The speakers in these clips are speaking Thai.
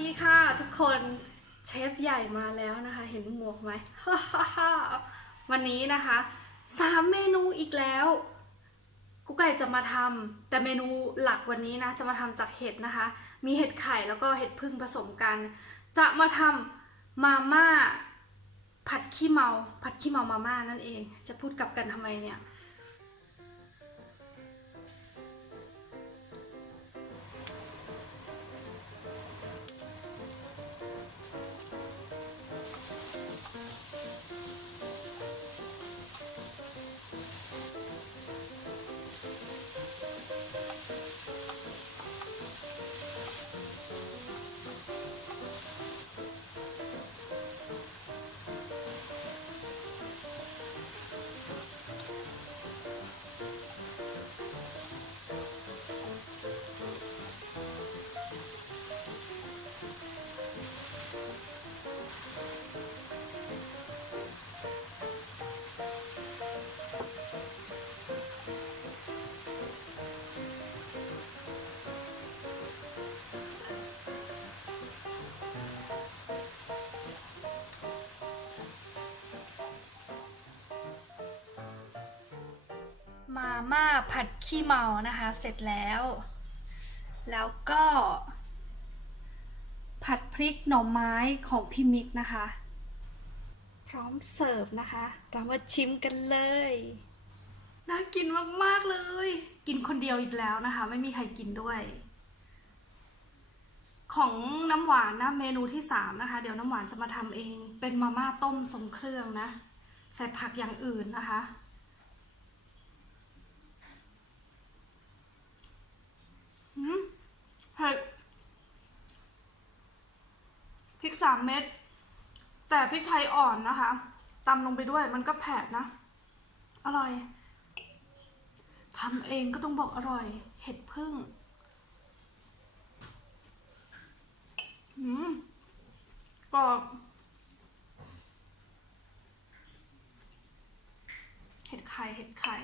ดีคนเชฟใหญ่มาแล้วนะคะ เห็นหมวกไหม วันนี้นะคะสามเมนูอีกแล้วกุ๊กไก่จะมาทำแต่เมนูหลักวันนี้นะ จะมาทำจากเห็ดนะคะ มีเห็ดไข่แล้วก็เห็ดพึ่งผสมกัน จะมาทำมาม่าผัดขี้เมา ผัดขี้เมามาม่านั่นเอง จะพูดกลับกันทำไมเนี่ย มาม่าผัดขี้เมานะคะ เสร็จแล้ว แล้วก็ ผัดพริกหน่อไม้ของพี่มิกนะคะ พร้อมเสิร์ฟนะคะ เรามาชิมกันเลย น่ากินมาก ๆ เลย กินคนเดียวอีกแล้วนะคะ ไม่มีใครกินด้วย ของน้ำหวานนะ เมนูที่สามนะคะ เดี๋ยวน้ำหวานจะมาทำเอง เป็นมาม่าต้มทรงเครื่องนะ ใส่ผักอย่างอื่นนะคะ อืมเผ็ดพริกสามเม็ด แต่พริกไทยอ่อนนะคะตำลงไปด้วยมันก็แผดนะ อร่อยทำเองก็ต้องบอกอร่อย เห็ดพึ่งอืมกรอบเห็ดไข่เห็ดไข่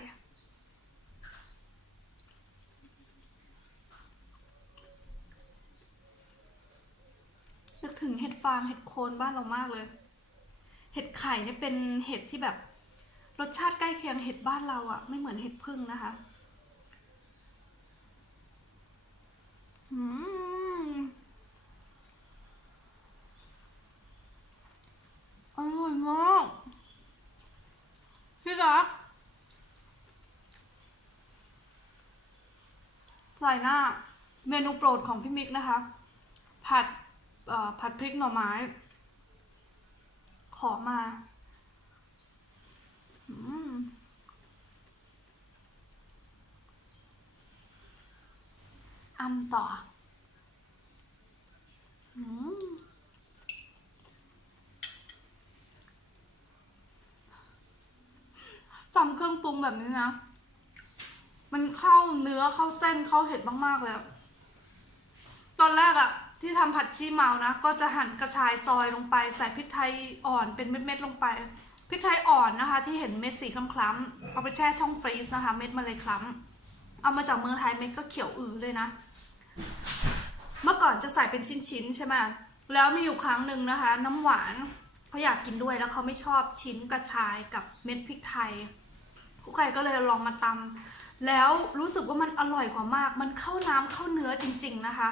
นึกถึงเห็ด ฟางเห็ดโคนบ้านเรามากเลย เห็ดไข่เนี่ยเป็นเห็ดที่แบบรสชาติใกล้เคียงเห็ดบ้านเราอะไม่เหมือนเห็ดพึ่งนะคะอืมอร่อยมากพี่จ๊ะใส่หน้า เมนูโปรดของพี่มิกนะคะ ผัด ผัดพริกหน่อไม้ ขอมาอืมอันต่ออืมตำเครื่องปรุงแบบนี้นะ มันเข้าเนื้อเข้าเส้นเข้าเห็ดมาก ๆ เลย ตอนแรกอะ ที่ทำผัดขี้เมานะ ก็จะหั่นกระชายซอยลงไป ใส่พริกไทยอ่อนเป็นเม็ดๆลงไปพริกไทยอ่อนนะคะ ที่เห็นเม็ดสีคล้ำๆเอาไปแช่ช่องฟรีซนะคะ เม็ดมันเลยคล้ำเอามาจากเมืองไทยเม็ดก็เขียวอือเลยนะ เมื่อก่อนจะใส่เป็นชิ้นๆใช่ไหมแล้วมีอยู่ครั้งหนึ่งนะคะ น้ำหวานเขาอยากกินด้วยแล้วเขาไม่ชอบชิ้นกระชายกับเม็ดพริกไทยกุ๊กไก่ก็เลยลองมาตำแล้วรู้สึกว่ามันอร่อยกว่ามาก มันเข้าน้ำเข้าเนื้อจริง ๆนะคะ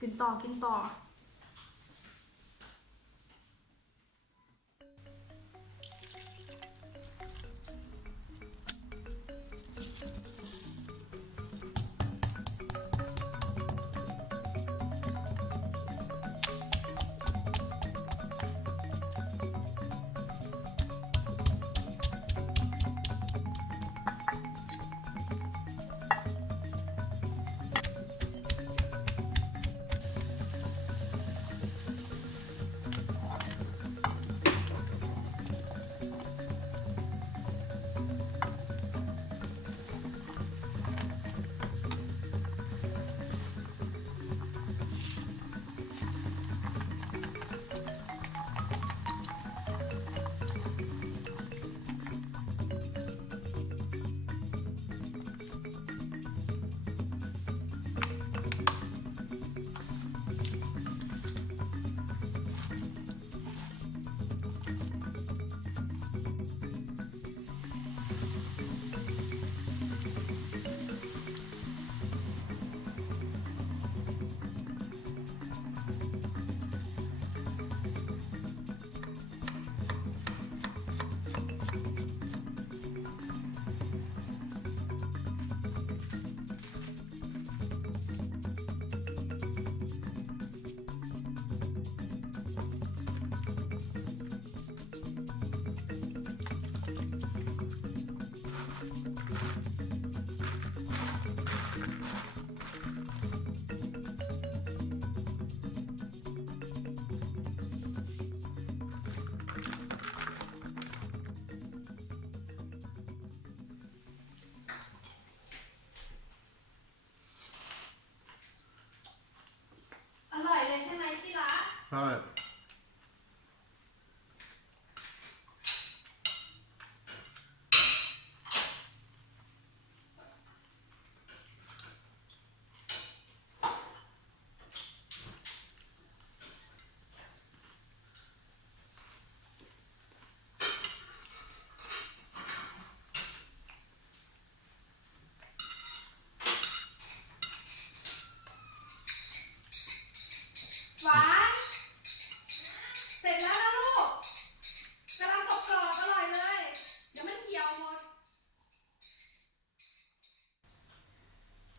กินต่อกินต่อ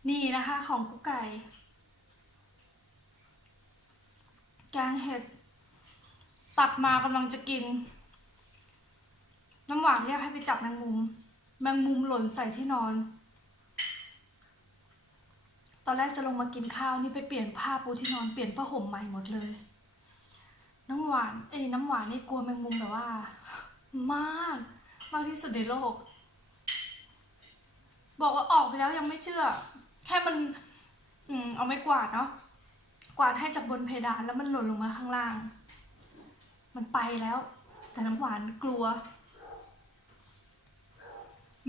นี่นะคะของกุ๊กไก่ แกงเห็ด ตักมากำลังจะกิน น้ำหวานเรียกให้ไปจับแมงมุม แมงมุมหล่นใส่ที่นอน ตอนแรกจะลงมากินข้าวนี่ไปเปลี่ยนผ้าปูที่นอนเปลี่ยนผ้าห่มใหม่หมดเลย น้ำหวาน เอ้ยน้ำหวานนี่กลัวแมงมุมแบบว่า มาก มากที่สุดในโลก บอกว่าออกไปแล้วยังไม่เชื่อ แค่มันอืมเอาไม้กวาดเนาะกวาดให้จากบนเพดานแล้วมันหล่นลงมาข้างล่าง มันไปแล้ว แต่น้ำหวานกลัว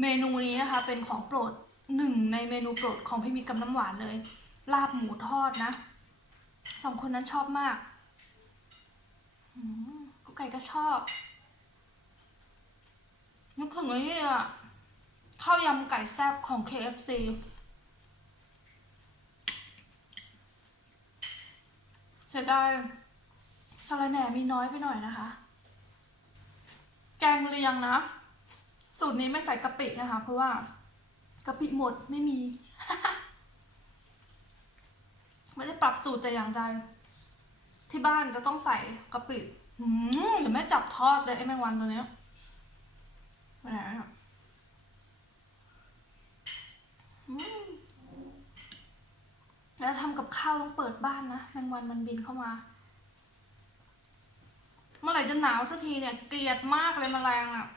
เมนูนี้นะคะ เป็นของโปรดหนึ่งในเมนูโปรดของพี่มิกกับน้ำหวานเลย ลาบหมูทอดนะสองคนนั้นชอบมากกุ๊กไก่ก็ชอบนึกถึงไอ้นี่อะข้าวยำไก่แซ่บของ KFC เสียดายสาระแหน่มีน้อยไปหน่อยนะคะ แกงเลียงนะ สูตรนี้ไม่ใส่กะปินะคะ เพราะว่ากะปิหมดไม่มี ไม่ได้ปรับสูตรแต่อย่างใด ที่บ้านจะต้องใส่กะปิหืมเดี๋ยวแม่จับทอดเลยไอ้แมงวันตัวเนี้ยไปไหนอะอืม แล้วทำกับข้าวต้องเปิดบ้านนะแมงวันมันบินเข้ามา เมื่อไหร่จะหนาวสักทีเนี่ยเกลียดมากเลยแมลงอะ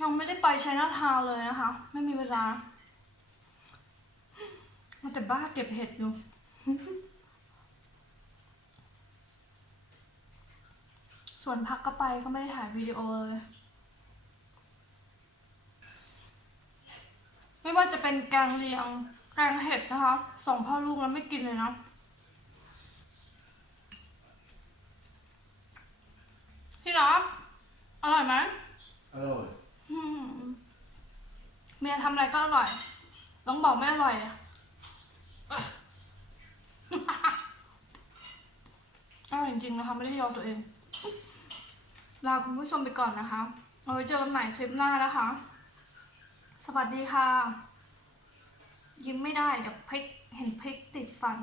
ยังไม่ได้ไปชัยนาทาวเลยนะคะ ไม่มีเวลามาแต่บ้าเก็บเห็ดอยู่ส่วนพักก็ไปก็ไม่ได้ถ่ายวิดีโอเลย ไม่ ว่าจะเป็นแกงเลียง แกงเห็ดนะคะสองพ่อลูกแล้วไม่กินเลยนะที่รักอร่อยไหมอร่อยอืมเมียทำอะไรก็อร่อย ต้องบอกไม่อร่อยอะอร่อยจริงๆนะคะไม่ได้ยอมตัวเอง ลาคุณผู้ชมไปก่อนนะคะ เอาไว้เจอกันใหม่คลิปหน้านะคะ สวัสดีค่ะ ยิ้มไม่ได้เดี๋ยวพริกเห็นพริกติดฟัน